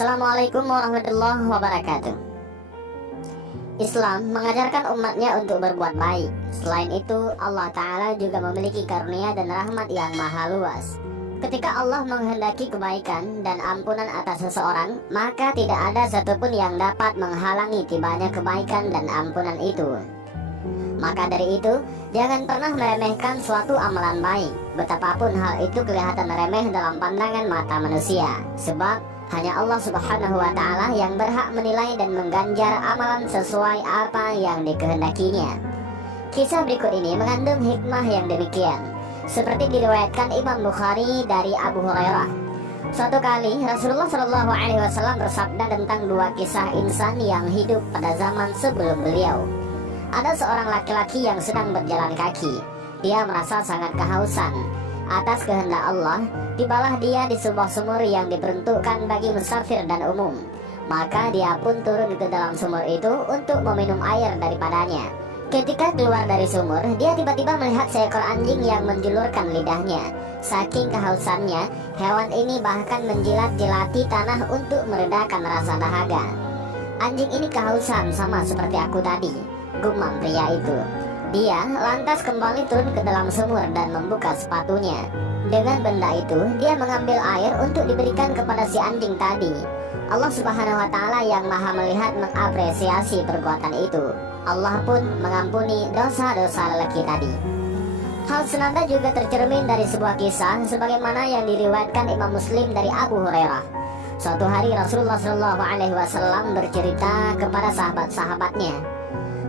Assalamualaikum warahmatullahi wabarakatuh. Islam mengajarkan umatnya untuk berbuat baik. Selain itu, Allah Ta'ala juga memiliki karunia dan rahmat yang maha luas. Ketika Allah menghendaki kebaikan dan ampunan atas seseorang, maka tidak ada satupun yang dapat menghalangi tibanya kebaikan dan ampunan itu. Maka dari itu, jangan pernah meremehkan suatu amalan baik, betapapun hal itu kelihatan remeh dalam pandangan mata manusia. Sebab hanya Allah Subhanahu wa Ta'ala yang berhak menilai dan mengganjar amalan sesuai apa yang dikehendakinya. Kisah berikut ini mengandung hikmah yang demikian, seperti diriwayatkan Imam Bukhari dari Abu Hurairah. Suatu kali Rasulullah Shallallahu Alaihi Wasallam bersabda tentang dua kisah insan yang hidup pada zaman sebelum beliau. Ada seorang laki-laki yang sedang berjalan kaki. Dia merasa sangat kehausan. Atas kehendak Allah, tibalah dia di sebuah sumur yang diperuntukkan bagi musafir dan umum. Maka dia pun turun ke dalam sumur itu untuk meminum air daripadanya. Ketika keluar dari sumur, dia tiba-tiba melihat seekor anjing yang menjulurkan lidahnya. Saking kehausannya, hewan ini bahkan menjilat-jilati tanah untuk meredakan rasa dahaga. Anjing ini kehausan sama seperti aku tadi, gumam pria itu. Dia lantas kembali turun ke dalam sumur dan membuka sepatunya. Dengan benda itu, dia mengambil air untuk diberikan kepada si anjing tadi. Allah Subhanahu wa Ta'ala yang maha melihat mengapresiasi perbuatan itu. Allah pun mengampuni dosa-dosa lelaki tadi. Hal senada juga tercermin dari sebuah kisah sebagaimana yang diriwayatkan Imam Muslim dari Abu Hurairah. Suatu hari Rasulullah Shallallahu Alaihi Wasallam bercerita kepada sahabat-sahabatnya,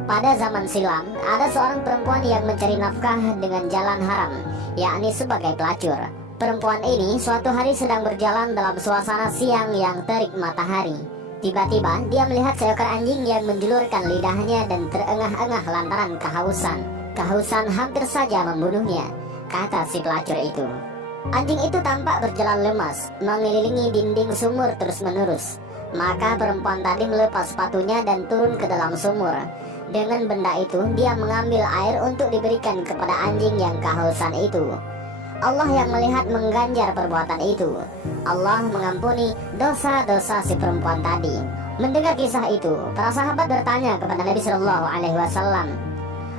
pada zaman silam, ada seorang perempuan yang mencari nafkah dengan jalan haram, yakni sebagai pelacur. Perempuan ini suatu hari sedang berjalan dalam suasana siang yang terik matahari. Tiba-tiba dia melihat seekor anjing yang menjulurkan lidahnya dan terengah-engah lantaran kehausan. Kehausan hampir saja membunuhnya, kata si pelacur itu. Anjing itu tampak berjalan lemas, mengelilingi dinding sumur terus-menerus. Maka perempuan tadi melepas sepatunya dan turun ke dalam sumur. Dengan benda itu, dia mengambil air untuk diberikan kepada anjing yang kehausan itu. Allah yang melihat mengganjar perbuatan itu. Allah mengampuni dosa-dosa si perempuan tadi. Mendengar kisah itu, para sahabat bertanya kepada Nabi Shallallahu Alaihi Wasallam,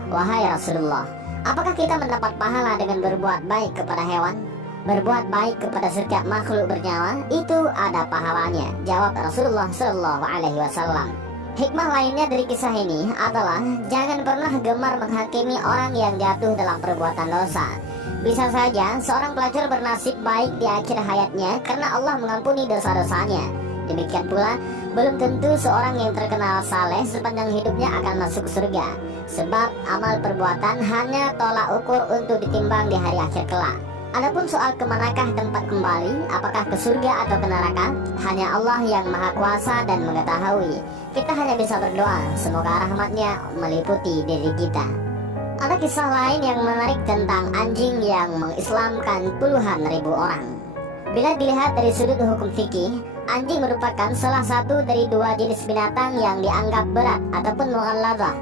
"Wahai Rasulullah, apakah kita mendapat pahala dengan berbuat baik kepada hewan? Berbuat baik kepada setiap makhluk bernyawa itu ada pahalanya," jawab Rasulullah Shallallahu Alaihi Wasallam. Hikmah lainnya dari kisah ini adalah jangan pernah gemar menghakimi orang yang jatuh dalam perbuatan dosa. Bisa saja seorang pelacur bernasib baik di akhir hayatnya karena Allah mengampuni dosa-dosanya. Demikian pula, belum tentu seorang yang terkenal saleh sepanjang hidupnya akan masuk surga. Sebab amal perbuatan hanya tolak ukur untuk ditimbang di hari akhir kelak. Adapun soal kemanakah tempat kembali, apakah ke surga atau ke neraka, hanya Allah yang maha kuasa dan mengetahui. Kita hanya bisa berdoa, semoga rahmatnya meliputi diri kita. Ada kisah lain yang menarik tentang anjing yang mengislamkan puluhan ribu orang. Bila dilihat dari sudut hukum fikih, anjing merupakan salah satu dari dua jenis binatang yang dianggap berat ataupun mughalladhah.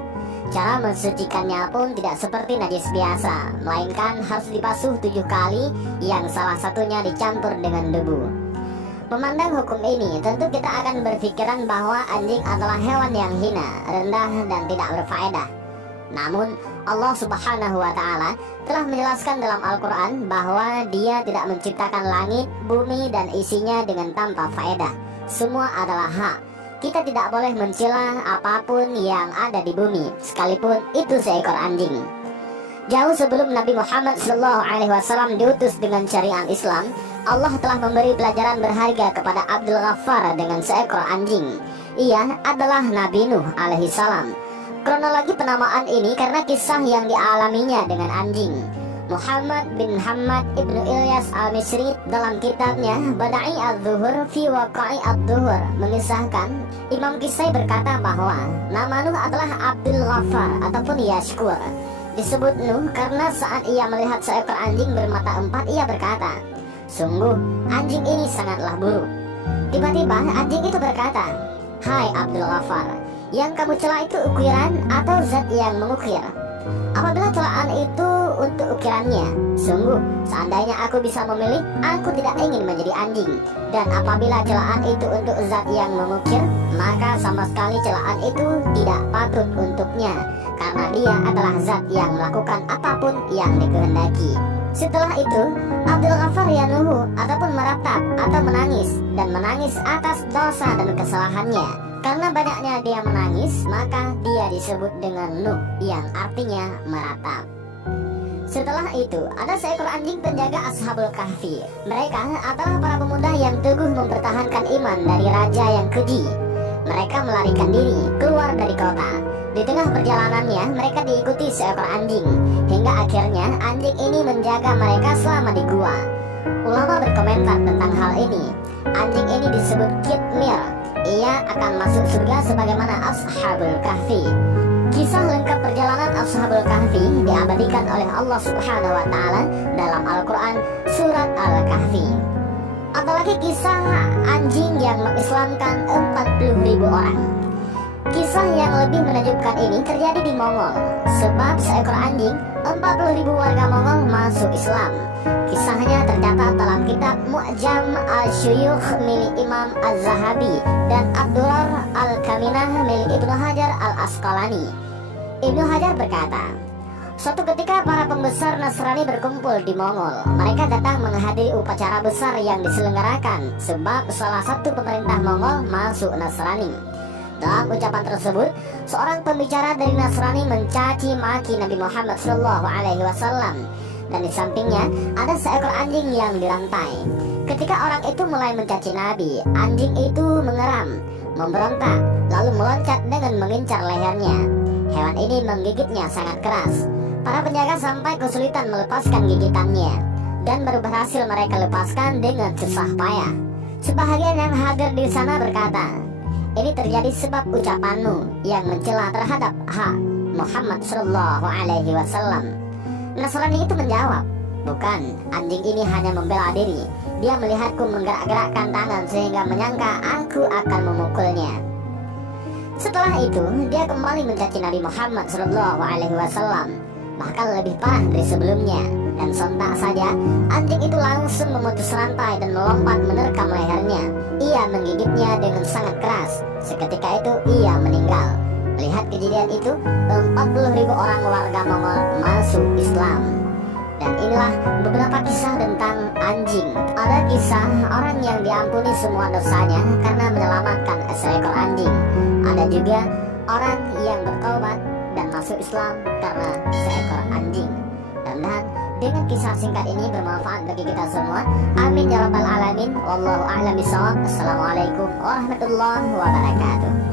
Cara mensucikannya pun tidak seperti najis biasa, melainkan harus dibasuh 7 kali, yang salah satunya dicampur dengan debu. Memandang hukum ini, tentu kita akan berpikiran bahwa anjing adalah hewan yang hina, rendah, dan tidak berfaedah. Namun, Allah Subhanahu wa Ta'ala telah menjelaskan dalam Al-Quran bahwa Dia tidak menciptakan langit, bumi, dan isinya dengan tanpa faedah. Semua adalah hak. Kita tidak boleh mencela apapun yang ada di bumi, sekalipun itu seekor anjing. Jauh sebelum Nabi Muhammad SAW diutus dengan syariat Islam, Allah telah memberi pelajaran berharga kepada Abdul Ghaffar dengan seekor anjing. Ia adalah Nabi Nuh alaihissalam. Kronologi penamaan ini karena kisah yang dialaminya dengan anjing. Muhammad bin Hamad ibnu Ilyas al-Misri dalam kitabnya Bada'i al-Zuhur fi Waqa'i al-Zuhur mengisahkan, Imam Kisai berkata bahwa nama Nuh adalah Abdul Ghaffar ataupun Yashkur. Disebut Nuh karena saat ia melihat seekor anjing bermata 4, ia berkata, "Sungguh anjing ini sangatlah buruk." Tiba-tiba anjing itu berkata, "Hai Abdul Ghaffar, yang kamu cela itu ukiran atau zat yang mengukir? Apabila celaan itu untuk ukirannya, Sungguh, seandainya aku bisa memilih, aku tidak ingin menjadi anjing. Dan apabila celaan itu untuk zat yang mengukir, maka sama sekali celaan itu tidak patut untuknya, karena dia adalah zat yang melakukan apapun yang dikehendaki. Setelah itu, Abdul Ghaffar yanuhu ataupun meratap atau menangis, dan menangis atas dosa dan kesalahannya. Karena banyaknya dia menangis, maka dia disebut dengan Nuh, yang artinya meratap. Setelah itu, ada seekor anjing penjaga Ashabul Kahfi. Mereka adalah para pemuda yang teguh mempertahankan iman dari raja yang keji. Mereka melarikan diri keluar dari kota. Di tengah perjalanannya, mereka diikuti seekor anjing, hingga akhirnya anjing ini menjaga mereka selama di gua. Ulama berkomentar tentang hal ini. Anjing ini disebut Kitmir. Ia akan masuk surga sebagaimana Ashabul Kahfi. Kisah lengkap perjalanan Ashabul Kahfi diabadikan oleh Allah Subhanahu wa Ta'ala dalam Al-Quran Surat Al-Kahfi. Apalagi kisah anjing yang mengislamkan 40.000 orang. Kisah yang lebih menakjubkan ini terjadi di Mongol, sebab seekor anjing 40.000 warga Mongol masuk Islam. Kisahnya tercatat dalam kitab Mu'jam Al-Syuyukh milik Imam Az-Zahabi dan Ad-Durar Al-Kaminah milik Ibnu Hajar Al-Asqalani. Ibnu Hajar berkata, suatu ketika para pembesar Nasrani berkumpul di Mongol. Mereka datang menghadiri upacara besar yang diselenggarakan sebab salah satu pemerintah Mongol masuk Nasrani. Dalam ucapan tersebut, seorang pembicara dari Nasrani mencaci maki Nabi Muhammad SAW, dan di sampingnya ada seekor anjing yang dirantai. Ketika orang itu mulai mencaci Nabi, anjing itu mengeram, memberontak, lalu meloncat dengan mengincar lehernya. Hewan ini menggigitnya sangat keras. Para penjaga sampai kesulitan melepaskan gigitannya, dan baru berhasil mereka lepaskan dengan susah payah. Sebahagian yang hadir di sana berkata, ini terjadi sebab ucapanmu yang mencela terhadap hak Muhammad SAW. Nasrani itu menjawab, bukan, anjing ini hanya membela diri. Dia melihatku menggerak-gerakkan tangan sehingga menyangka aku akan memukulnya. Setelah itu, dia kembali mencaci Nabi Muhammad SAW, bahkan lebih parah dari sebelumnya. Dan sontak saja, anjing itu langsung memutus rantai dan melompat menerkam lehernya. Ia menggigitnya dengan sangat keras. Seketika itu, ia meninggal. Melihat kejadian itu, 40.000 orang warga Mongol masuk Islam. Dan inilah beberapa kisah tentang anjing. Ada kisah orang yang diampuni semua dosanya karena menyelamatkan seekor anjing. Ada juga orang yang bertobat dan masuk Islam karena seekor anjing. Dan dengan kisah singkat ini bermanfaat bagi kita semua. Amin ya rabbal alamin. Wallahu a'lam bishawab. Assalamualaikum warahmatullahi wabarakatuh.